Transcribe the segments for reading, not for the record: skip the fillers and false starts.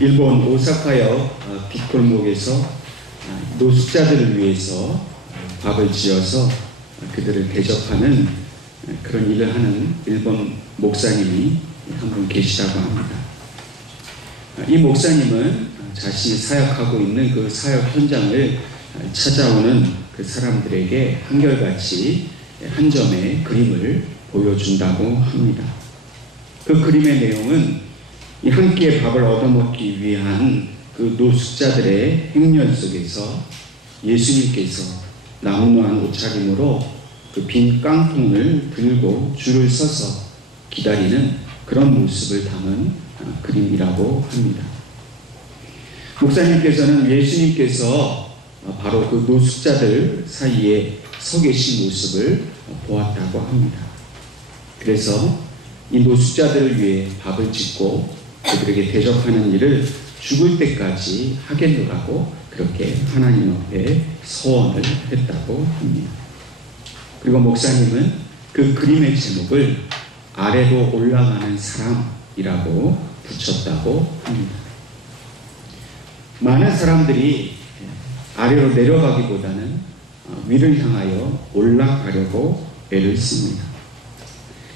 일본 오사카역 뒷골목에서 노숙자들을 위해서 밥을 지어서 그들을 대접하는 그런 일을 하는 일본 목사님이 한 분 계시다고 합니다. 이 목사님은 자신이 사역하고 있는 그 사역 현장을 찾아오는 그 사람들에게 한결같이 한 점의 그림을 보여준다고 합니다. 그 그림의 내용은 이 한 끼의 밥을 얻어먹기 위한 그 노숙자들의 행렬 속에서 예수님께서 나무노한 옷차림으로 그 빈 깡통을 들고 줄을 서서 기다리는 그런 모습을 담은 그림이라고 합니다. 목사님께서는 예수님께서 바로 그 노숙자들 사이에 서 계신 모습을 보았다고 합니다. 그래서 이 노숙자들을 위해 밥을 짓고 그들에게 대접하는 일을 죽을 때까지 하겠노라고 그렇게 하나님 앞에 서원을 했다고 합니다. 그리고 목사님은 그 그림의 제목을 아래로 올라가는 사람이라고 붙였다고 합니다. 많은 사람들이 아래로 내려가기보다는 위를 향하여 올라가려고 애를 씁니다.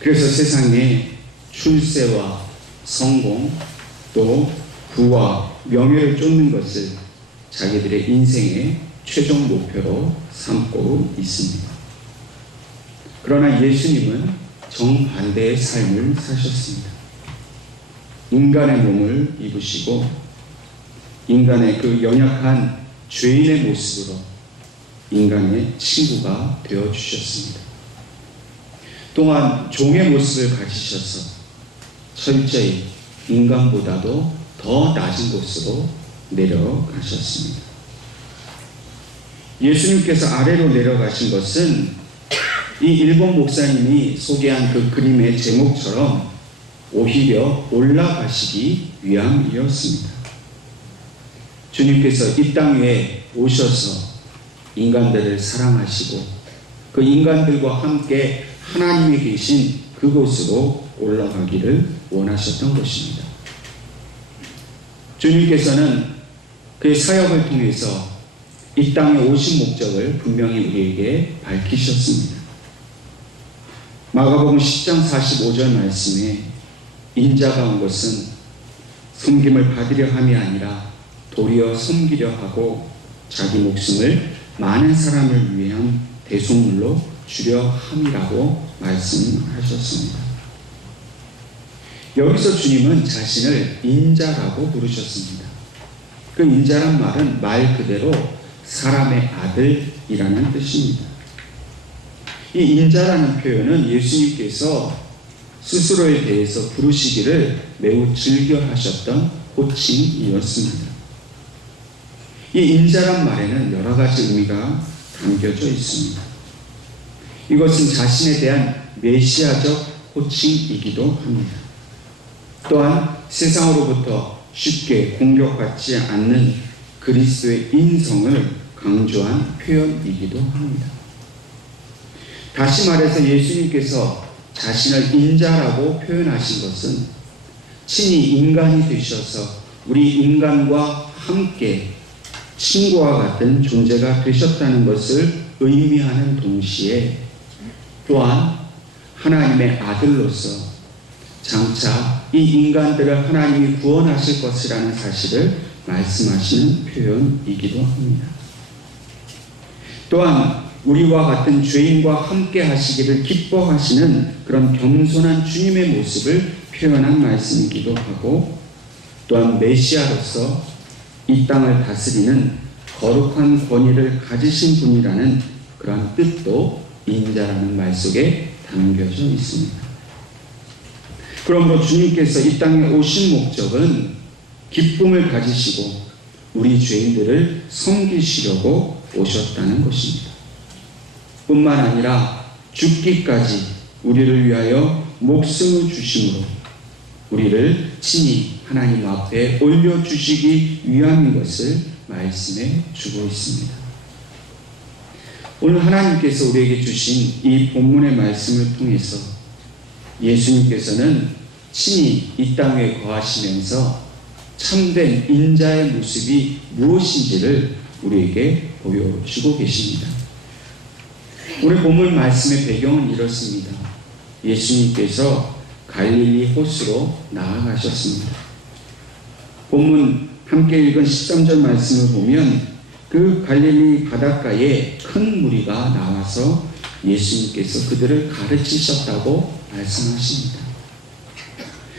그래서 세상에 출세와 성공 또 부와 명예를 쫓는 것을 자기들의 인생의 최종 목표로 삼고 있습니다. 그러나 예수님은 정반대의 삶을 사셨습니다. 인간의 몸을 입으시고 인간의 그 연약한 죄인의 모습으로 인간의 친구가 되어주셨습니다. 또한 종의 모습을 가지셔서 철저히 인간보다도 더 낮은 곳으로 내려가셨습니다. 예수님께서 아래로 내려가신 것은 이 일본 목사님이 소개한 그 그림의 제목처럼 오히려 올라가시기 위함이었습니다. 주님께서 이 땅 위에 오셔서 인간들을 사랑하시고 그 인간들과 함께 하나님이 계신 그곳으로 올라가기를 원하셨던 것입니다. 주님께서는 그의 사역을 통해서 이 땅에 오신 목적을 분명히 우리에게 밝히셨습니다. 마가복음 10장 45절 말씀에 인자가 온 것은 섬김을 받으려 함이 아니라 도리어 섬기려 하고 자기 목숨을 많은 사람을 위한 대속물로 주려 함이라고 말씀하셨습니다. 여기서 주님은 자신을 인자라고 부르셨습니다. 그 인자란 말은 말 그대로 사람의 아들이라는 뜻입니다. 이 인자라는 표현은 예수님께서 스스로에 대해서 부르시기를 매우 즐겨하셨던 호칭이었습니다. 이 인자란 말에는 여러 가지 의미가 담겨져 있습니다. 이것은 자신에 대한 메시아적 호칭이기도 합니다. 또한 세상으로부터 쉽게 공격받지 않는 그리스도의 인성을 강조한 표현이기도 합니다. 다시 말해서 예수님께서 자신을 인자라고 표현하신 것은 친히 인간이 되셔서 우리 인간과 함께 친구와 같은 존재가 되셨다는 것을 의미하는 동시에 또한 하나님의 아들로서 장차 이 인간들을 하나님이 구원하실 것이라는 사실을 말씀하시는 표현이기도 합니다. 또한 우리와 같은 죄인과 함께 하시기를 기뻐하시는 그런 겸손한 주님의 모습을 표현한 말씀이기도 하고 또한 메시아로서 이 땅을 다스리는 거룩한 권위를 가지신 분이라는 그런 뜻도 인자라는 말 속에 담겨져 있습니다. 그러므로 주님께서 이 땅에 오신 목적은 기쁨을 가지시고 우리 죄인들을 섬기시려고 오셨다는 것입니다. 뿐만 아니라 죽기까지 우리를 위하여 목숨을 주심으로 우리를 친히 하나님 앞에 올려주시기 위함인 것을 말씀해 주고 있습니다. 오늘 하나님께서 우리에게 주신 이 본문의 말씀을 통해서 예수님께서는 친히 이 땅에 거하시면서 참된 인자의 모습이 무엇인지를 우리에게 보여주고 계십니다. 오늘 본문 말씀의 배경은 이렇습니다. 예수님께서 갈릴리 호수로 나아가셨습니다. 본문 함께 읽은 13절 말씀을 보면 그 갈릴리 바닷가에 큰 무리가 나와서 예수님께서 그들을 가르치셨다고 말씀하십니다.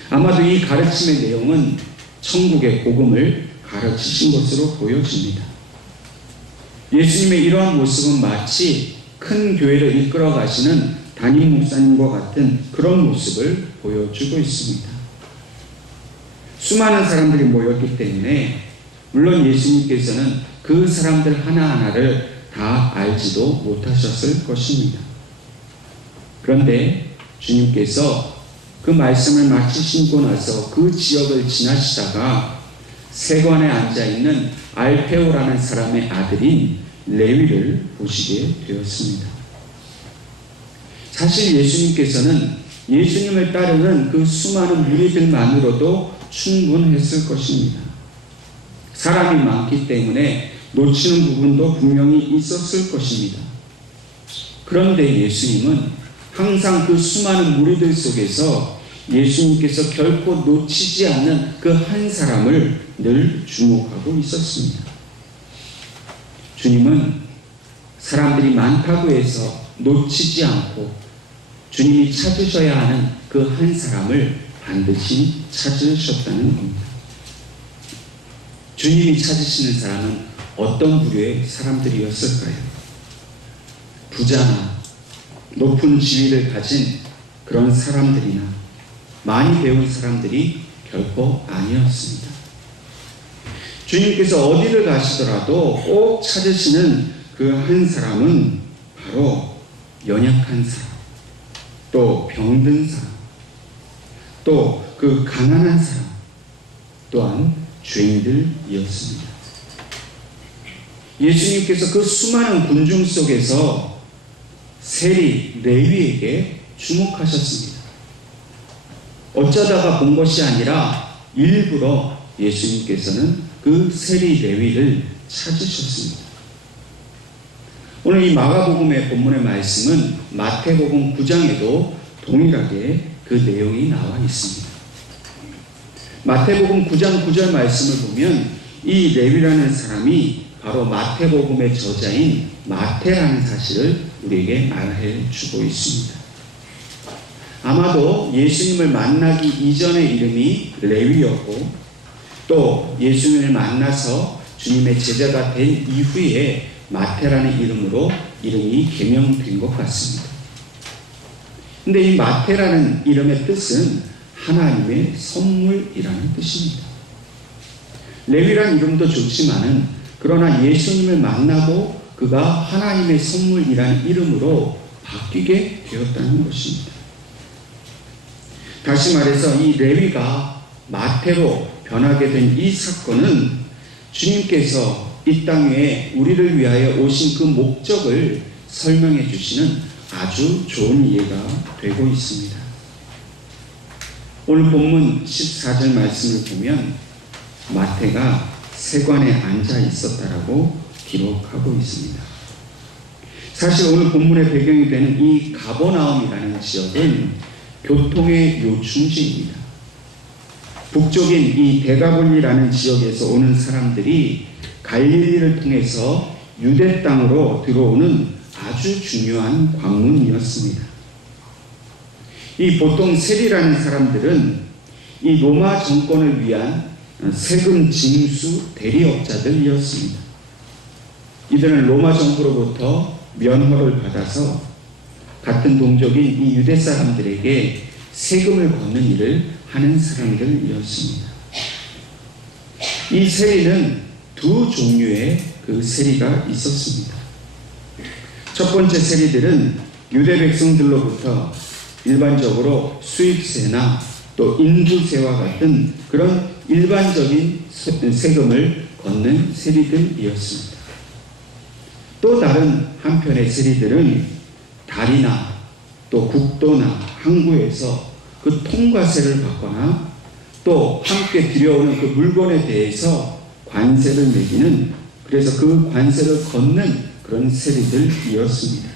아마도 이 가르침의 내용은 천국의 복음을 가르치신 것으로 보여집니다. 예수님의 이러한 모습은 마치 큰 교회를 이끌어 가시는 담임 목사님과 같은 그런 모습을 보여주고 있습니다. 수많은 사람들이 모였기 때문에 물론 예수님께서는 그 사람들 하나하나를 다 알지도 못하셨을 것입니다. 그런데 주님께서 그 말씀을 마치시고 나서 그 지역을 지나시다가 세관에 앉아있는 알페오라는 사람의 아들인 레위를 보시게 되었습니다. 사실 예수님께서는 예수님을 따르는 그 수많은 무리들만으로도 충분했을 것입니다. 사람이 많기 때문에 놓치는 부분도 분명히 있었을 것입니다. 그런데 예수님은 항상 그 수많은 무리들 속에서 예수님께서 결코 놓치지 않는 그 한 사람을 늘 주목하고 있었습니다. 주님은 사람들이 많다고 해서 놓치지 않고 주님이 찾으셔야 하는 그 한 사람을 반드시 찾으셨다는 겁니다. 주님이 찾으시는 사람은 어떤 부류의 사람들이었을까요? 부자나 높은 지위를 가진 그런 사람들이나 많이 배운 사람들이 결코 아니었습니다. 주님께서 어디를 가시더라도 꼭 찾으시는 그 한 사람은 바로 연약한 사람, 또 병든 사람, 또 그 가난한 사람, 또한 죄인들이었습니다. 예수님께서 그 수많은 군중 속에서 세리 레위에게 주목하셨습니다. 어쩌다가 본 것이 아니라 일부러 예수님께서는 그 세리 레위를 찾으셨습니다. 오늘 이 마가복음의 본문의 말씀은 마태복음 9장에도 동일하게 그 내용이 나와 있습니다. 마태복음 9장 9절 말씀을 보면 이 레위라는 사람이 바로 마태복음의 저자인 마태라는 사실을 우리에게 말해 주고 있습니다. 아마도 예수님을 만나기 이전의 이름이 레위였고 또 예수님을 만나서 주님의 제자가 된 이후에 마태라는 이름으로 이름이 개명된 것 같습니다. 근데 이 마태라는 이름의 뜻은 하나님의 선물이라는 뜻입니다. 레위라는 이름도 좋지만은 그러나 예수님을 만나고 그가 하나님의 선물이라는 이름으로 바뀌게 되었다는 것입니다. 다시 말해서 이 레위가 마태로 변하게 된 이 사건은 주님께서 이 땅에 우리를 위하여 오신 그 목적을 설명해 주시는 아주 좋은 이해가 되고 있습니다. 오늘 본문 14절 말씀을 보면 마태가 세관에 앉아 있었다라고 기록하고 있습니다. 사실 오늘 본문의 배경이 되는 이 가버나움이라는 지역은 교통의 요충지입니다. 북쪽인 이 데가볼리라는 지역에서 오는 사람들이 갈릴리를 통해서 유대 땅으로 들어오는 아주 중요한 관문이었습니다. 이 보통 세리라는 사람들은 이 로마 정권을 위한 세금 징수 대리업자들이었습니다. 이들은 로마 정부로부터 면허를 받아서 같은 동족인 이 유대 사람들에게 세금을 걷는 일을 하는 사람들이었습니다. 이 세리는 두 종류의 그 세리가 있었습니다. 첫 번째 세리들은 유대 백성들로부터 일반적으로 수입세나 또 인두세와 같은 그런 일반적인 세금을 걷는 세리들이었습니다. 또 다른 한편의 세리들은 달이나 또 국도나 항구에서 그 통과세를 받거나 또 함께 들여오는 그 물건에 대해서 관세를 매기는, 그래서 그 관세를 걷는 그런 세리들이었습니다.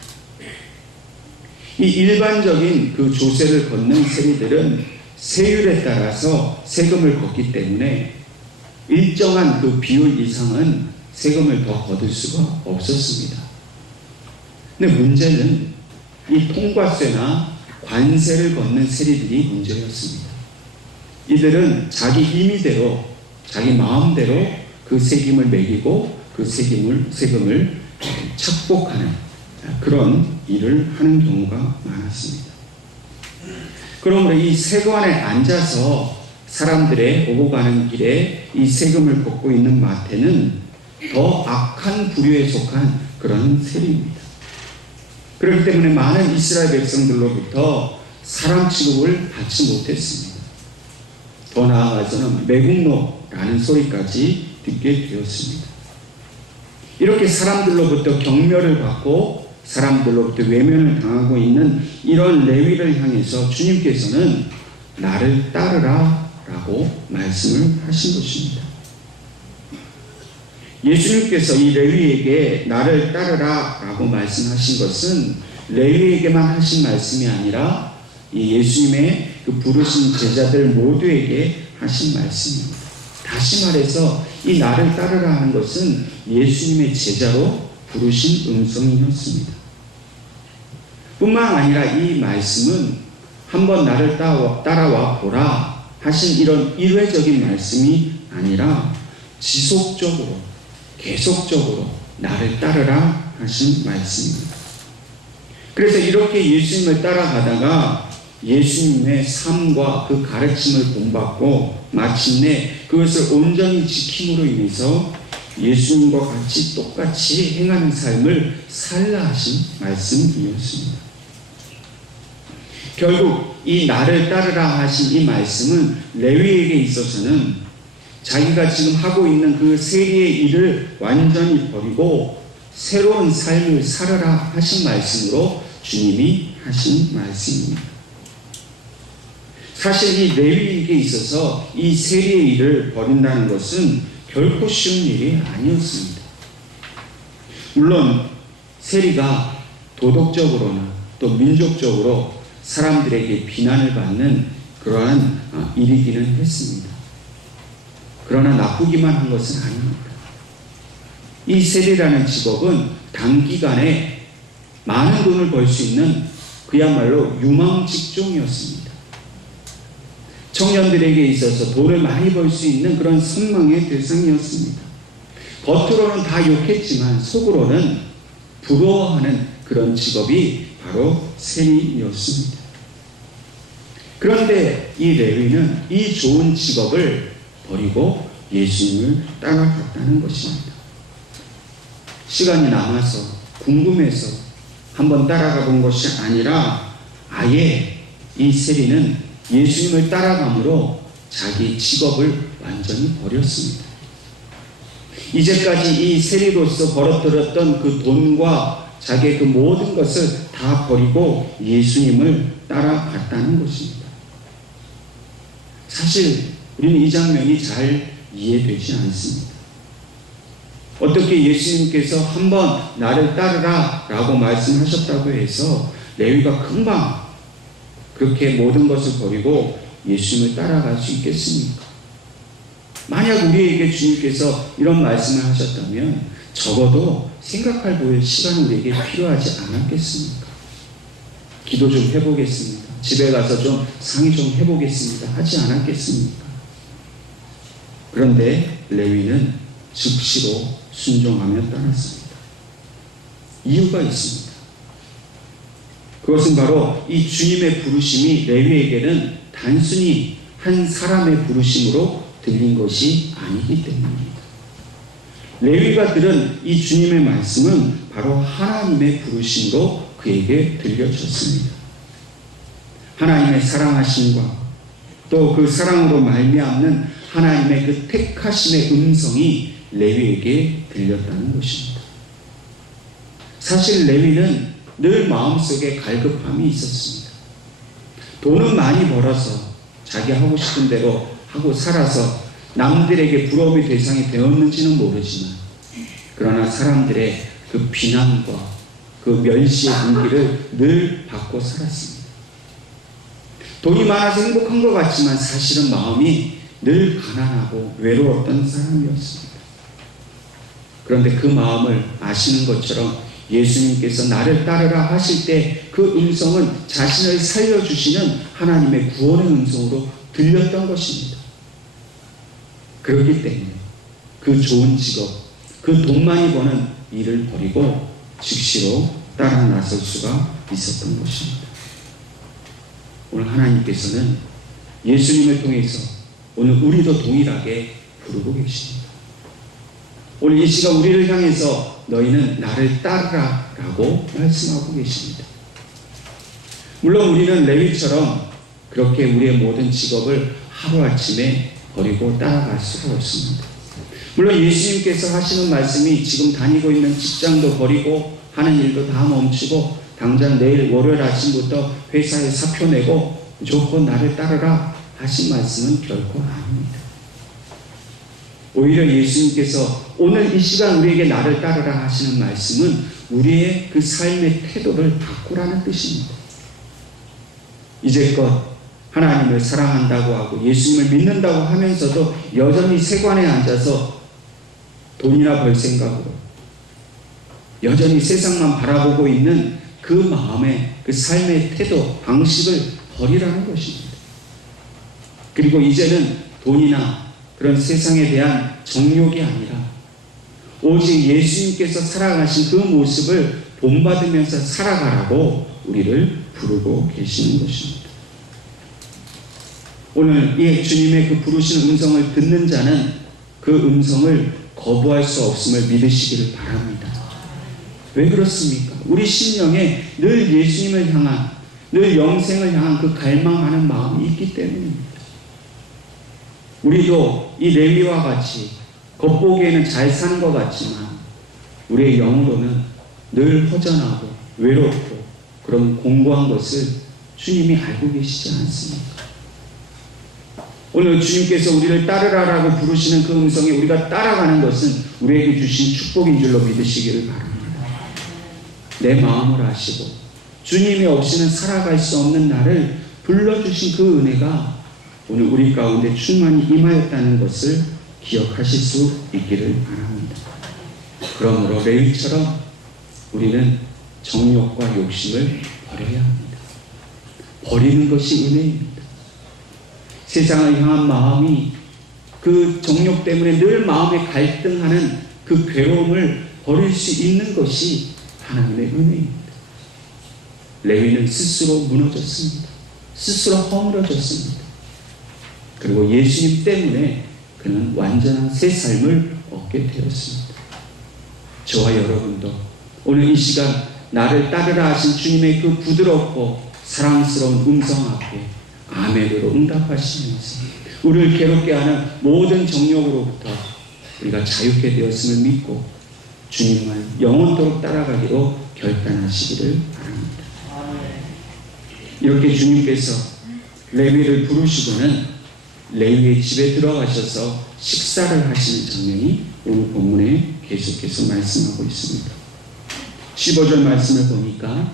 이 일반적인 그 조세를 걷는 세리들은 세율에 따라서 세금을 걷기 때문에 일정한 그 비율 이상은 세금을 더 거둘 수가 없었습니다. 근데 문제는 이 통과세나 관세를 걷는 세리들이 문제였습니다. 이들은 자기 임의대로, 자기 마음대로 그 세금을 매기고 그 세금을 착복하는 그런 일을 하는 경우가 많았습니다. 그러므로 이 세관에 앉아서 사람들의 오고 가는 길에 이 세금을 걷고 있는 마태는 더 악한 부류에 속한 그런 세리입니다. 그렇기 때문에 많은 이스라엘 백성들로부터 사람 취급을 받지 못했습니다. 더 나아가서는 매국노라는 소리까지 듣게 되었습니다. 이렇게 사람들로부터 경멸을 받고 사람들로부터 외면을 당하고 있는 이런 레위를 향해서 주님께서는 나를 따르라 라고 말씀을 하신 것입니다. 예수님께서 이 레위에게 나를 따르라 라고 말씀하신 것은 레위에게만 하신 말씀이 아니라 이 예수님의 그 부르신 제자들 모두에게 하신 말씀입니다. 다시 말해서 이 나를 따르라 하는 것은 예수님의 제자로 부르신 음성이었습니다. 뿐만 아니라 이 말씀은 한번 나를 따라와 보라 하신 이런 일회적인 말씀이 아니라 지속적으로 계속적으로 나를 따르라 하신 말씀입니다. 그래서 이렇게 예수님을 따라가다가 예수님의 삶과 그 가르침을 본받고 마침내 그것을 온전히 지킴으로 인해서 예수님과 같이 똑같이 행하는 삶을 살라 하신 말씀이었습니다. 결국 이 나를 따르라 하신 이 말씀은 레위에게 있어서는 자기가 지금 하고 있는 그 세리의 일을 완전히 버리고 새로운 삶을 살아라 하신 말씀으로 주님이 하신 말씀입니다. 사실 이 레위에게 있어서 이 세리의 일을 버린다는 것은 결코 쉬운 일이 아니었습니다. 물론 세리가 도덕적으로나 또 민족적으로 사람들에게 비난을 받는 그러한 일이기는 했습니다. 그러나 나쁘기만 한 것은 아닙니다. 이 세리라는 직업은 단기간에 많은 돈을 벌 수 있는 그야말로 유망 직종이었습니다. 청년들에게 있어서 돈을 많이 벌 수 있는 그런 선망의 대상이었습니다. 겉으로는 다 욕했지만 속으로는 부러워하는 그런 직업이 바로 세리였습니다. 그런데 이 레위는 이 좋은 직업을 버리고 예수님을 따라갔다는 것입니다. 시간이 남아서 궁금해서 한번 따라가 본 것이 아니라 아예 이 세리는 예수님을 따라감으로 자기 직업을 완전히 버렸습니다. 이제까지 이 세리로서 벌어들였던 그 돈과 자기의 그 모든 것을 다 버리고 예수님을 따라갔다는 것입니다. 사실 우리는 이 장면이 잘 이해되지 않습니다. 어떻게 예수님께서 한번 나를 따르라 라고 말씀하셨다고 해서 레위가 금방 그렇게 모든 것을 버리고 예수님을 따라갈 수 있겠습니까? 만약 우리에게 주님께서 이런 말씀을 하셨다면 적어도 생각할 보일 시간은 우리에게 필요하지 않았겠습니까? 기도 좀 해보겠습니다. 집에 가서 좀 상의 좀 해보겠습니다. 하지 않았겠습니까? 그런데 레위는 즉시로 순종하며 따랐습니다. 이유가 있습니다. 그것은 바로 이 주님의 부르심이 레위에게는 단순히 한 사람의 부르심으로 들린 것이 아니기 때문입니다. 레위가 들은 이 주님의 말씀은 바로 하나님의 부르심으로 그에게 들려졌습니다. 하나님의 사랑하심과 또 그 사랑으로 말미암는 하나님의 그 택하심의 음성이 레위에게 들렸다는 것입니다. 사실 레위는 늘 마음속에 갈급함이 있었습니다. 돈은 많이 벌어서 자기 하고 싶은 대로 하고 살아서 남들에게 부러움의 대상이 되었는지는 모르지만, 그러나 사람들의 그 비난과 그 멸시의 분기를 늘 받고 살았습니다. 돈이 많아서 행복한 것 같지만 사실은 마음이 늘 가난하고 외로웠던 사람이었습니다. 그런데 그 마음을 아시는 것처럼 예수님께서 나를 따르라 하실 때 그 음성은 자신을 살려주시는 하나님의 구원의 음성으로 들렸던 것입니다. 그렇기 때문에 그 좋은 직업, 그 돈 많이 버는 일을 버리고 즉시로 따라 나설 수가 있었던 것입니다. 오늘 하나님께서는 예수님을 통해서 오늘 우리도 동일하게 부르고 계십니다. 오늘 이 시간 우리를 향해서 너희는 나를 따르라 라고 말씀하고 계십니다. 물론 우리는 레위처럼 그렇게 우리의 모든 직업을 하루아침에 버리고 따라갈 수가 없습니다. 물론 예수님께서 하시는 말씀이 지금 다니고 있는 직장도 버리고 하는 일도 다 멈추고 당장 내일 월요일 아침부터 회사에 사표 내고 무조건 나를 따르라 하신 말씀은 결코 아닙니다. 오히려 예수님께서 오늘 이 시간 우리에게 나를 따르라 하시는 말씀은 우리의 그 삶의 태도를 바꾸라는 뜻입니다. 이제껏 하나님을 사랑한다고 하고 예수님을 믿는다고 하면서도 여전히 세관에 앉아서 돈이나 벌 생각으로 여전히 세상만 바라보고 있는 그 마음의 그 삶의 태도, 방식을 버리라는 것입니다. 그리고 이제는 돈이나 그런 세상에 대한 정욕이 아니라 오직 예수님께서 살아가신 그 모습을 본받으면서 살아가라고 우리를 부르고 계시는 것입니다. 오늘 이 주님의 그 부르시는 음성을 듣는 자는 그 음성을 거부할 수 없음을 믿으시기를 바랍니다. 왜 그렇습니까? 우리 심령에 늘 예수님을 향한, 늘 영생을 향한 그 갈망하는 마음이 있기 때문입니다. 우리도 이 레위와 같이 겉보기에는 잘 사는 것 같지만 우리의 영으로는 늘 허전하고 외롭고 그런 공고한 것을 주님이 알고 계시지 않습니까? 오늘 주님께서 우리를 따르라라고 부르시는 그 음성에 우리가 따라가는 것은 우리에게 주신 축복인 줄로 믿으시기를 바랍니다. 내 마음을 아시고 주님이 없이는 살아갈 수 없는 나를 불러주신 그 은혜가 오늘 우리 가운데 충만히 임하였다는 것을 기억하실 수 있기를 바랍니다. 그러므로 레위처럼 우리는 정욕과 욕심을 버려야 합니다. 버리는 것이 은혜입니다. 세상을 향한 마음이 그 정욕 때문에 늘 마음에 갈등하는 그 괴로움을 버릴 수 있는 것이 하나님의 은혜입니다. 레위는 스스로 무너졌습니다. 스스로 허물어졌습니다. 그리고 예수님 때문에 그는 완전한 새 삶을 얻게 되었습니다. 저와 여러분도 오늘 이 시간 나를 따르라 하신 주님의 그 부드럽고 사랑스러운 음성 앞에 아멘으로 응답하시면서 우리를 괴롭게 하는 모든 정욕으로부터 우리가 자유케 되었음을 믿고 주님을 영원토록 따라가기로 결단하시기를 바랍니다. 이렇게 주님께서 레위를 부르시고는 레위의 집에 들어가셔서 식사를 하시는 장면이 오늘 본문에 계속해서 말씀하고 있습니다. 15절 말씀을 보니까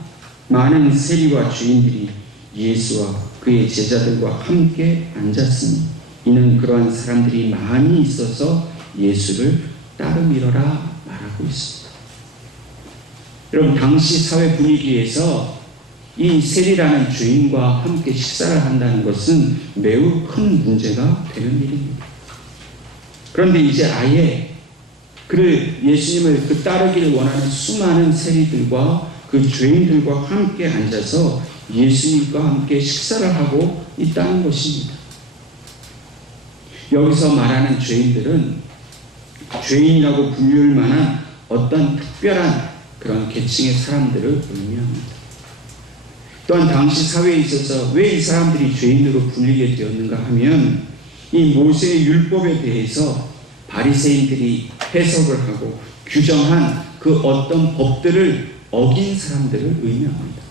많은 세리와 주인들이 예수와 그의 제자들과 함께 앉았으니 이는 그러한 사람들이 많이 있어서 예수를 따름이러라 말하고 있습니다. 여러분, 당시 사회 분위기에서 이 세리라는 주인과 함께 식사를 한다는 것은 매우 큰 문제가 되는 일입니다. 그런데 이제 아예 그를 예수님을 그 따르기를 원하는 수많은 세리들과 그 죄인들과 함께 앉아서 예수님과 함께 식사를 하고 있다는 것입니다. 여기서 말하는 죄인들은 죄인이라고 불릴 만한 어떤 특별한 그런 계층의 사람들을 의미합니다. 또한 당시 사회에 있어서 왜 이 사람들이 죄인으로 불리게 되었는가 하면 이 모세의 율법에 대해서 바리새인들이 해석을 하고 규정한 그 어떤 법들을 어긴 사람들을 의미합니다.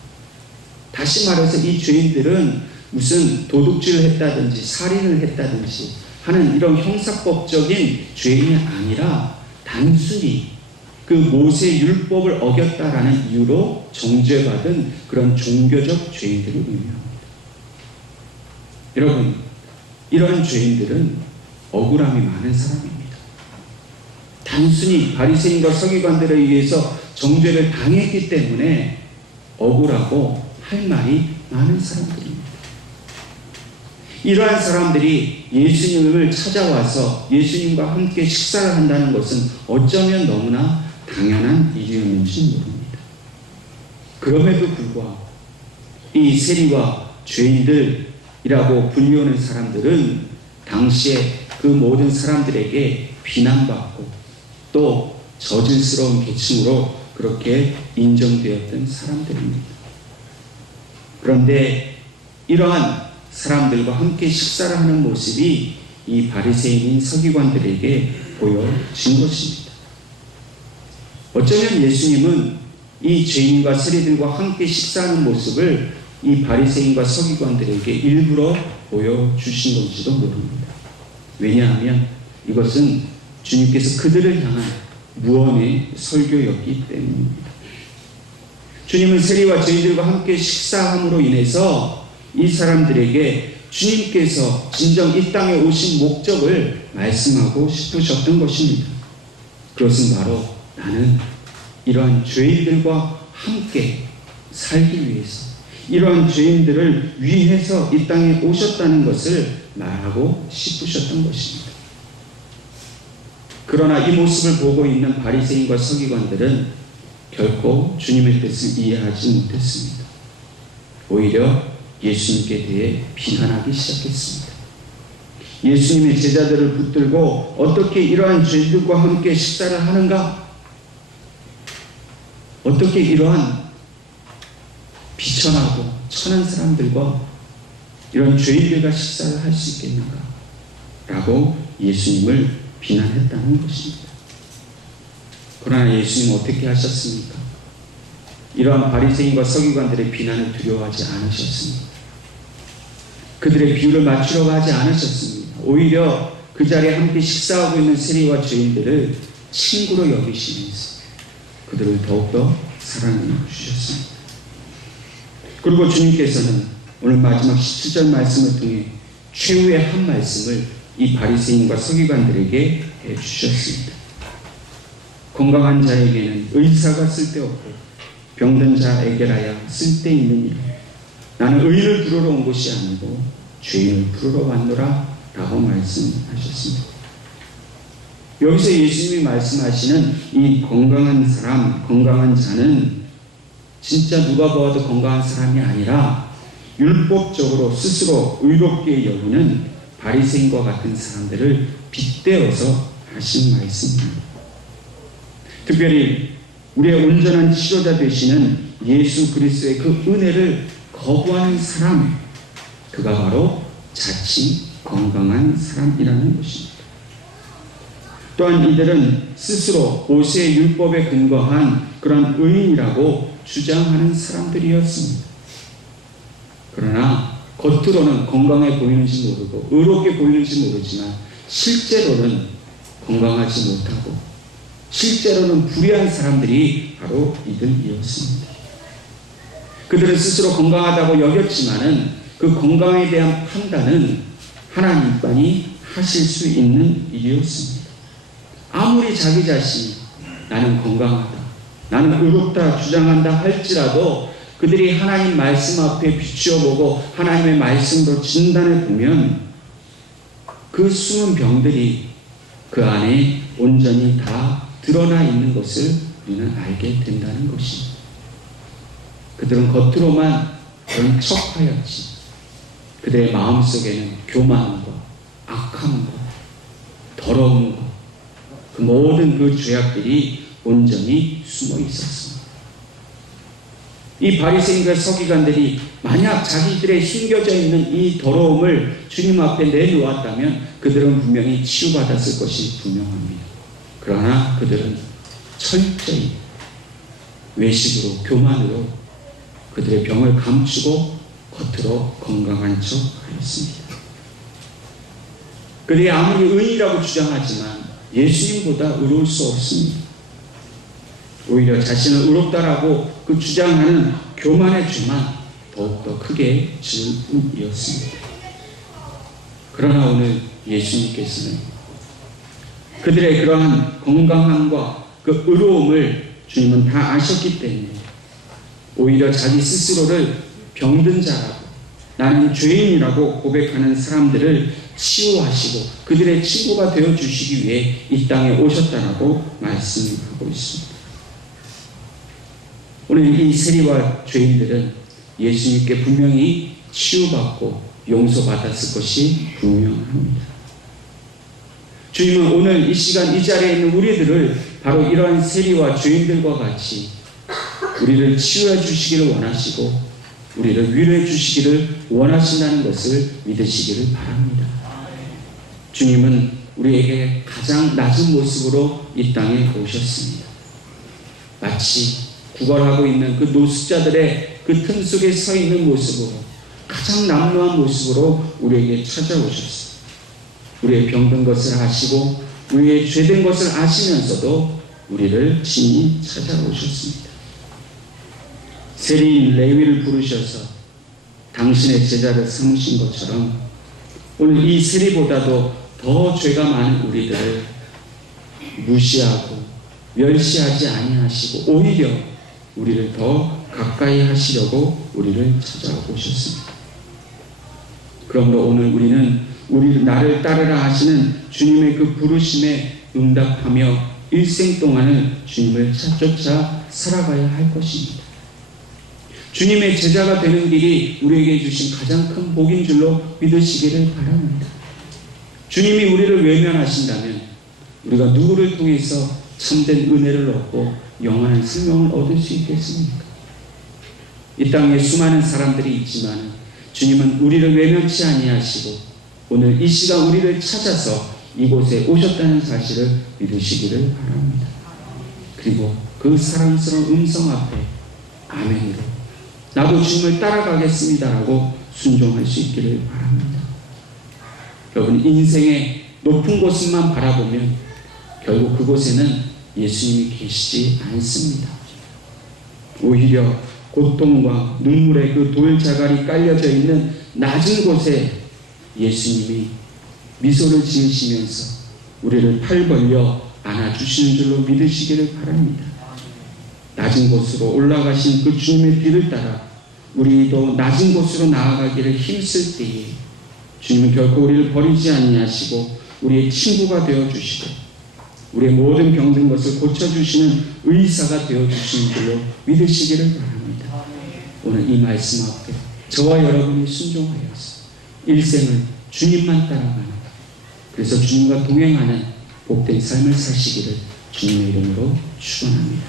다시 말해서 이 죄인들은 무슨 도둑질을 했다든지 살인을 했다든지 하는 이런 형사법적인 죄인이 아니라 단순히 그 모세 율법을 어겼다라는 이유로 정죄받은 그런 종교적 죄인들을 의미합니다. 여러분, 이러한 죄인들은 억울함이 많은 사람입니다. 단순히 바리새인과 서기관들에 의해서 정죄를 당했기 때문에 억울하고 할 말이 많은 사람들입니다. 이러한 사람들이 예수님을 찾아와서 예수님과 함께 식사를 한다는 것은 어쩌면 너무나 당연한 일이었는지 모릅니다. 그럼에도 불구하고 이 세리와 죄인들이라고 불리우는 사람들은 당시에 그 모든 사람들에게 비난받고 또 저질스러운 계층으로 그렇게 인정되었던 사람들입니다. 그런데 이러한 사람들과 함께 식사를 하는 모습이 이 바리새인인 서기관들에게 보여진 것입니다. 어쩌면 예수님은 이 죄인과 세리들과 함께 식사하는 모습을 이 바리새인과 서기관들에게 일부러 보여주신 건지도 모릅니다. 왜냐하면 이것은 주님께서 그들을 향한 무언의 설교였기 때문입니다. 주님은 세리와 죄인들과 함께 식사함으로 인해서 이 사람들에게 주님께서 진정 이 땅에 오신 목적을 말씀하고 싶으셨던 것입니다. 그것은 바로 나는 이러한 죄인들과 함께 살기 위해서, 이러한 죄인들을 위해서 이 땅에 오셨다는 것을 말하고 싶으셨던 것입니다. 그러나 이 모습을 보고 있는 바리새인과 서기관들은 결코 주님의 뜻을 이해하지 못했습니다. 오히려 예수님께 대해 비난하기 시작했습니다. 예수님의 제자들을 붙들고 어떻게 이러한 죄인들과 함께 식사를 하는가? 어떻게 이러한 비천하고 천한 사람들과 이런 죄인들과 식사를 할 수 있겠는가? 라고 예수님을 비난했다는 것입니다. 그러나 예수님은 어떻게 하셨습니까? 이러한 바리새인과 서기관들의 비난을 두려워하지 않으셨습니다. 그들의 비유를 맞추려고 하지 않으셨습니다. 오히려 그 자리에 함께 식사하고 있는 세리와 죄인들을 친구로 여기시면서 그들을 더욱더 사랑해 주셨습니다. 그리고 주님께서는 오늘 마지막 17절 말씀을 통해 최후의 한 말씀을 이 바리새인과 서기관들에게 해주셨습니다. 건강한 자에게는 의사가 쓸데없고 병든 자에게라야 쓸데있는 일. 나는 의인을 부르러 온 것이 아니고 죄인을 부르러 왔노라 라고 말씀하셨습니다. 여기서 예수님이 말씀하시는 이 건강한 사람, 건강한 자는 진짜 누가 보아도 건강한 사람이 아니라 율법적으로 스스로 의롭게 여기는 바리새인과 같은 사람들을 빗대어서 하신 말씀입니다. 특별히 우리의 온전한 치료자 되시는 예수 그리스도의 그 은혜를 거부하는 사람, 그가 바로 자칭 건강한 사람이라는 것입니다. 또한 이들은 스스로 모세의 율법에 근거한 그런 의인이라고 주장하는 사람들이었습니다. 그러나 겉으로는 건강해 보이는지 모르고 의롭게 보이는지 모르지만 실제로는 건강하지 못하고 실제로는 불의한 사람들이 바로 이들이었습니다. 그들은 스스로 건강하다고 여겼지만은 그 건강에 대한 판단은 하나님만이 하실 수 있는 일이었습니다. 아무리 자기 자신이 나는 건강하다, 나는 의롭다 주장한다 할지라도 그들이 하나님 말씀 앞에 비추어보고 하나님의 말씀으로 진단해 보면 그 숨은 병들이 그 안에 온전히 다 드러나 있는 것을 우리는 알게 된다는 것입니다. 그들은 겉으로만 그런 척하였지 그들의 마음속에는 교만과 악함과 더러움과 그 모든 그 죄악들이 온전히 숨어 있었습니다. 이 바리새인과 서기관들이 만약 자기들의 숨겨져 있는 이 더러움을 주님 앞에 내놓았다면 그들은 분명히 치유받았을 것이 분명합니다. 그러나 그들은 철저히 외식으로 교만으로 그들의 병을 감추고 겉으로 건강한 척 하였습니다. 그들이 아무리 의인이라고 주장하지만 예수님보다 의로울 수 없습니다. 오히려 자신을 의롭다라고 그 주장하는 교만의 죄만 더욱더 크게 지을 뿐이었습니다. 그러나 오늘 예수님께서는 그들의 그러한 건강함과 그 의로움을 주님은 다 아셨기 때문에 오히려 자기 스스로를 병든 자라고 나는 죄인이라고 고백하는 사람들을 치유하시고 그들의 친구가 되어주시기 위해 이 땅에 오셨다라고 말씀하고 있습니다. 오늘 이 세리와 죄인들은 예수님께 분명히 치유받고 용서받았을 것이 분명합니다. 주님은 오늘 이 시간 이 자리에 있는 우리들을 바로 이러한 세리와 죄인들과 같이 우리를 치유해 주시기를 원하시고 우리를 위로해 주시기를 원하신다는 것을 믿으시기를 바랍니다. 주님은 우리에게 가장 낮은 모습으로 이 땅에 오셨습니다. 마치 구걸하고 있는 그 노숙자들의 그 틈 속에 서 있는 모습으로 가장 남루한 모습으로 우리에게 찾아오셨습니다. 우리의 병든 것을 아시고 우리의 죄된 것을 아시면서도 우리를 친히 찾아오셨습니다. 세리인 레위를 부르셔서 당신의 제자를 삼으신 것처럼 오늘 이 세리보다도 더 죄가 많은 우리들을 무시하고 멸시하지 아니하시고 오히려 우리를 더 가까이 하시려고 우리를 찾아오셨습니다. 그러므로 오늘 우리는 나를 따르라 하시는 주님의 그 부르심에 응답하며 일생 동안을 주님을 쫓아 살아가야 할 것입니다. 주님의 제자가 되는 길이 우리에게 주신 가장 큰 복인 줄로 믿으시기를 바랍니다. 주님이 우리를 외면하신다면 우리가 누구를 통해서 참된 은혜를 얻고 영원한 생명을 얻을 수 있겠습니까? 이 땅에 수많은 사람들이 있지만 주님은 우리를 외면치 아니하시고 오늘 이 시간 우리를 찾아서 이곳에 오셨다는 사실을 믿으시기를 바랍니다. 그리고 그 사랑스러운 음성 앞에 아멘으로 나도 주님을 따라가겠습니다라고 순종할 수 있기를 바랍니다. 여러분, 인생의 높은 곳만 바라보면 결국 그곳에는 예수님이 계시지 않습니다. 오히려 고통과 눈물의 그 돌자갈이 깔려져 있는 낮은 곳에 예수님이 미소를 지으시면서 우리를 팔 벌려 안아주시는 줄로 믿으시기를 바랍니다. 낮은 곳으로 올라가신 그 주님의 뒤를 따라 우리도 낮은 곳으로 나아가기를 힘쓸 때에 주님은 결코 우리를 버리지 아니하시고 우리의 친구가 되어주시고 우리의 모든 병든 것을 고쳐주시는 의사가 되어주시는 줄로 믿으시기를 바랍니다. 오늘 이 말씀 앞에 저와 여러분이 순종하여서 일생을 주님만 따라가는, 그래서 주님과 동행하는 복된 삶을 사시기를 주님의 이름으로 축원합니다.